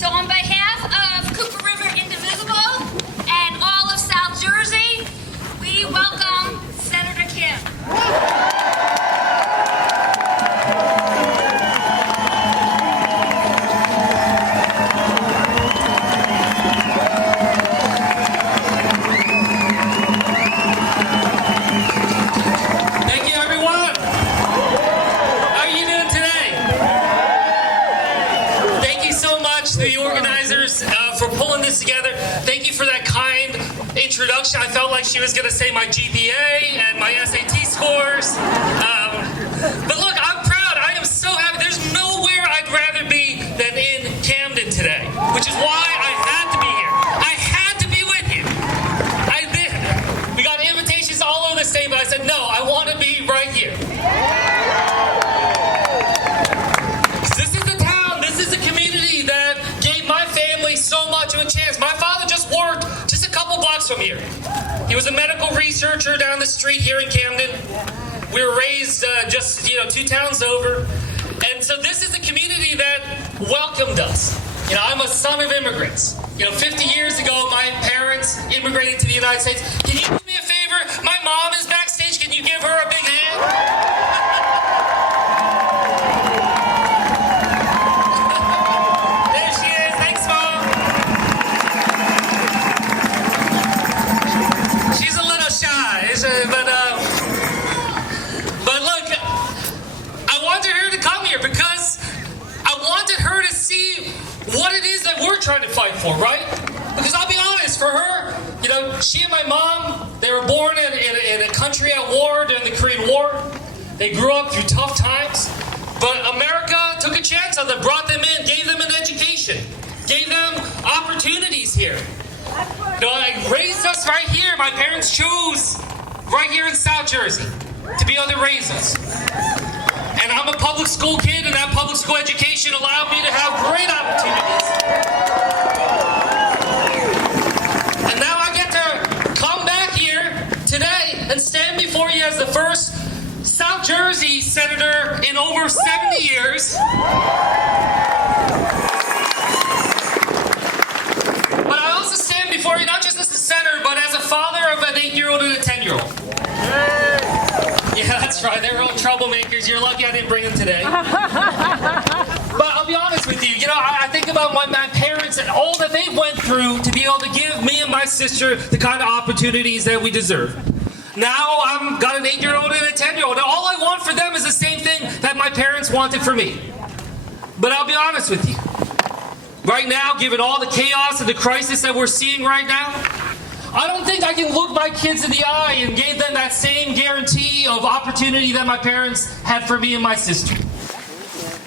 So on behalf of Cooper River Indivisible and all of South Jersey, we welcome Senator Kim. Together. Thank you for that kind introduction. I felt like she was going to say my GPA and my SAT scores. But look, I'm proud. I am so happy. There's nowhere I'd rather be than in Camden today, which is why I had to be here. I had to be with you. I did. We got invitations all over the state, but I said, no, I want to be right here. This is the town, this is the community that gave my family so much of a chance. My father just worked just a couple blocks from here. He was a medical researcher down the street here in Camden. We were raised just 2 towns over. And so this is the community that welcomed us. I'm a son of immigrants. 50 years ago, my parents immigrated to the United States. Can you do me a favor? My mom is backstage. Can you give her a big hand? But look, I wanted her to come here because I wanted her to see what it is that we're trying to fight for, right? Because I'll be honest, for her, she and my mom, they were born in a country at war during the Korean War. They grew up through tough times, but America took a chance on them, brought them in, gave them an education, gave them opportunities here. Raised us right here. My parents chose right here in South Jersey to be able to raise us. And I'm a public school kid, and that public school education allowed me to have great opportunities. And now I get to come back here today and stand before you as the first South Jersey senator in over 70 years. But I also stand before you not just as a senator, but as a father of an 8-year-old and a 10-year-old. Yeah, that's right. They're all troublemakers. You're lucky I didn't bring them today. But I'll be honest with you. I think about my parents and all that they went through to be able to give me and my sister the kind of opportunities that we deserve. Now I've got an 8-year-old and a 10-year-old. And all I want for them is the same thing that my parents wanted for me. But I'll be honest with you. Right now, given all the chaos and the crisis that we're seeing right now, I don't think I can look my kids in the eye and give them that same guarantee of opportunity that my parents had for me and my sister.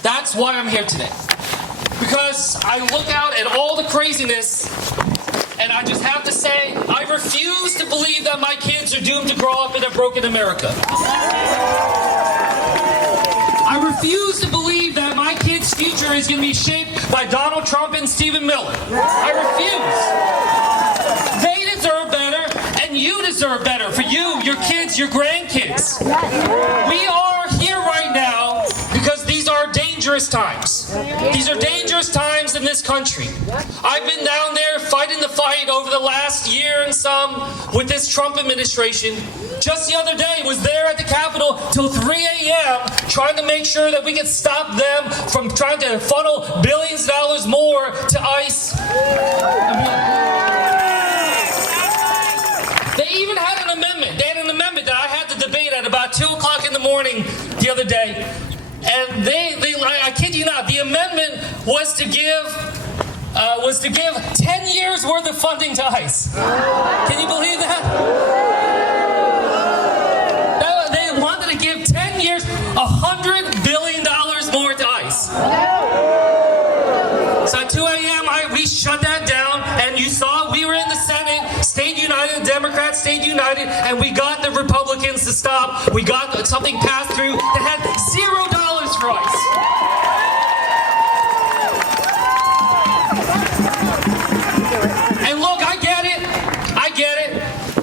That's why I'm here today. Because I look out at all the craziness, and I just have to say, I refuse to believe that my kids are doomed to grow up in a broken America. I refuse to believe that my kids' future is going to be shaped by Donald Trump and Stephen Miller. I refuse. They deserve better, and you deserve better. For you, your kids, your grandkids. We are here right now because these are dangerous times. These are dangerous times in this country. I've been down there fighting the fight over the last year and some with this Trump administration. Just the other day, was there at the Capitol till 3 a.m. trying to make sure that we could stop them from trying to funnel billions of dollars more to ICE. They even had an amendment. They had an amendment that I had to debate at about 2 o'clock in the morning the other day. And I kid you not, the amendment was to give 10 years worth of funding to ICE. Can you believe that? They wanted to give 10 years, $100 billion more to ICE. So at 2 a.m., we shut that down, and you saw we were in the Senate, stayed united, the Democrats stayed united, and we got the Republicans to stop. We got something passed through that had $0 for ICE. And look, I get it.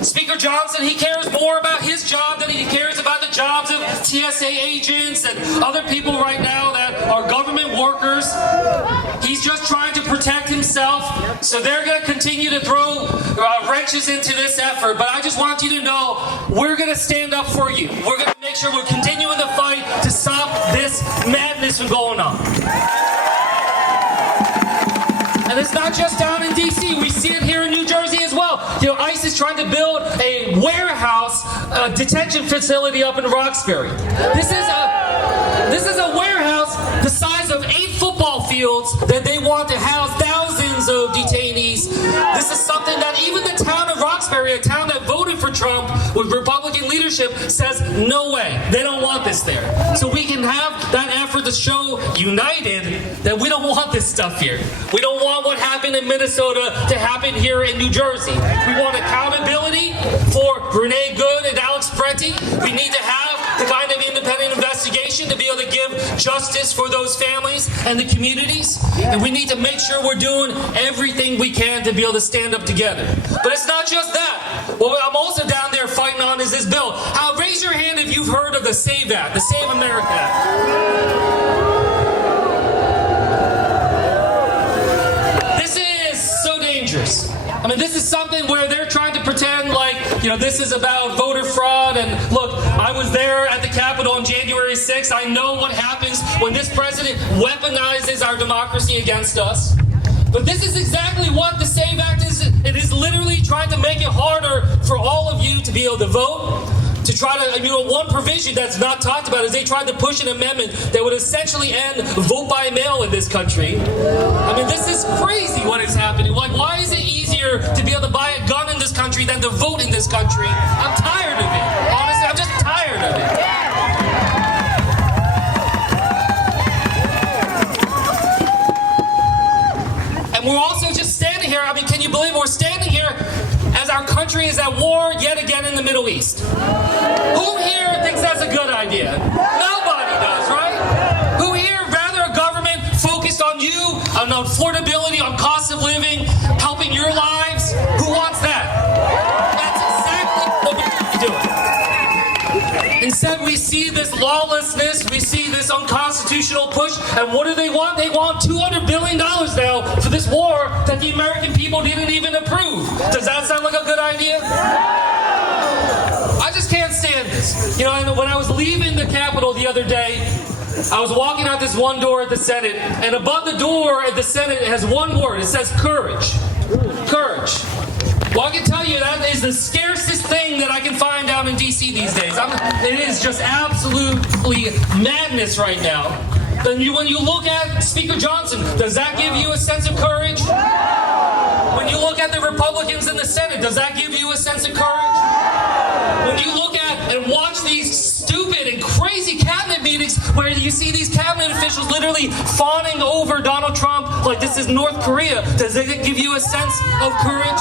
Speaker Johnson, he cares more about his job than he cares about the jobs of TSA agents and other people right now that are government workers. He's just trying to protect himself, so they're going to continue to throw wrenches into this effort. But I just want you to know, we're going to stand up for you. We're going to make sure we're continuing the fight to stop this madness from going on. And it's not just down in D.C. We see it here in New Jersey as well. ICE is trying to build a warehouse, detention facility up in Roxbury. This is a warehouse the size of 8 football fields that they want to house thousands of detainees. This is something that even the town of Roxbury, a town that voted for Trump with Republican leadership, says no way. They don't want this there. So we can have that effort to show united that we don't want this stuff here. We don't want what happened in Minnesota to happen here in New Jersey. We want accountability for Renee Good and Alex Prenti. We need to have the kind of independent investigation to be able to give justice for those families and the communities. And we need to make sure we're doing everything we can to be able to stand up together. But it's not just that. What I'm also down there fighting on is this bill. Raise your hand if you've heard of the SAVE Act, the Save America Act. This is so dangerous. I mean, this is something where they're trying to pretend like, this is about voter fraud. And look, I was there at the Capitol on January 6th. I know what happens when this president weaponizes our democracy against us. But this is exactly what the SAVE Act is. It is literally trying to make it harder for all of you to be able to vote. To try to, one provision that's not talked about is they tried to push an amendment that would essentially end vote by mail in this country. I mean, this is crazy what is happening. Like, why is it easier to be able to buy a gun in this country than to vote in this country? I'm tired of it. Honestly, I'm just tired of it. And we're also just standing here. I mean, can you believe we're standing here as our country is at war yet again in the Middle East? Who here thinks that's a good idea? Nobody does, right? Who here rather a government focused on you, on affordability, on cost of living, helping your lives? Who wants that? That's exactly what we're doing. Instead, we see this lawlessness, we see this unconstitutional push, and what do they want? They want $200 billion now for this war that the American people didn't even approve. Does that sound like a good idea? I just can't stand this. When I was leaving the Capitol the other day, I was walking out this one door at the Senate, and above the door at the Senate it has one word. It says courage. Courage. Well, I can tell you that is the scarcest thing that I can find down in D.C. these days. It is just absolutely madness right now. Then when you look at Speaker Johnson, does that give you a sense of courage? When you look at the Republicans in the Senate, does that give you a sense of courage? When you look at and watch these stupid and crazy cabinet meetings where you see these cabinet officials literally fawning over Donald Trump like this is North Korea, does it give you a sense of courage?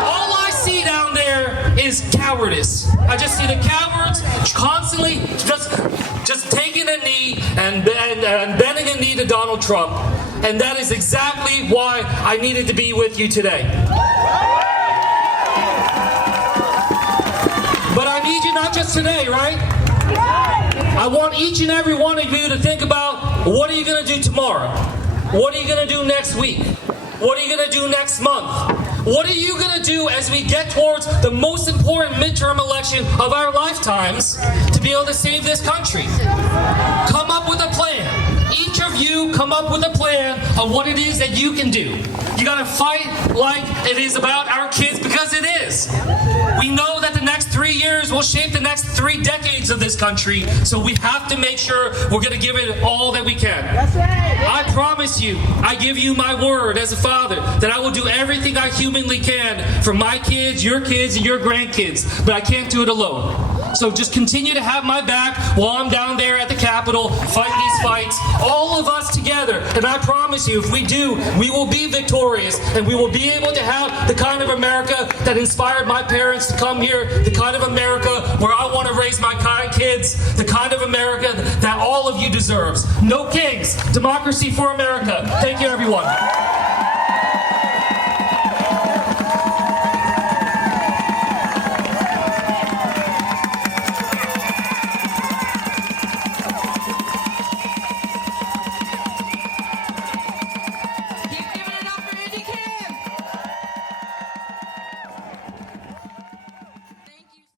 All I see down there is cowardice. I just see the cowards constantly just taking a knee and bending a knee to Donald Trump. And that is exactly why I needed to be with you today. But I need you not just today, right? I want each and every one of you to think about, what are you going to do tomorrow? What are you going to do next week? What are you going to do next month? What are you going to do as we get towards the most important midterm election of our lifetimes to be able to save this country? Come up with a plan. Each of you come up with a plan of what it is that you can do. You got to fight like it is about our kids, because it is. We know that the next 3 years will shape the next 3 decades of this country, so we have to make sure we're going to give it all that we can. That's right. I promise you, I give you my word as a father that I will do everything I humanly can for my kids, and your grandkids, but I can't do it alone. So just continue to have my back while I'm down there at the Capitol fighting these fights, all of us together. And I promise you, if we do, we will be victorious, and we will be able to have the kind of America that inspired my parents to come here, the kind of America where I want to raise my kind kids, the kind of America that all of you deserves. No kings, democracy for America. Thank you, everyone.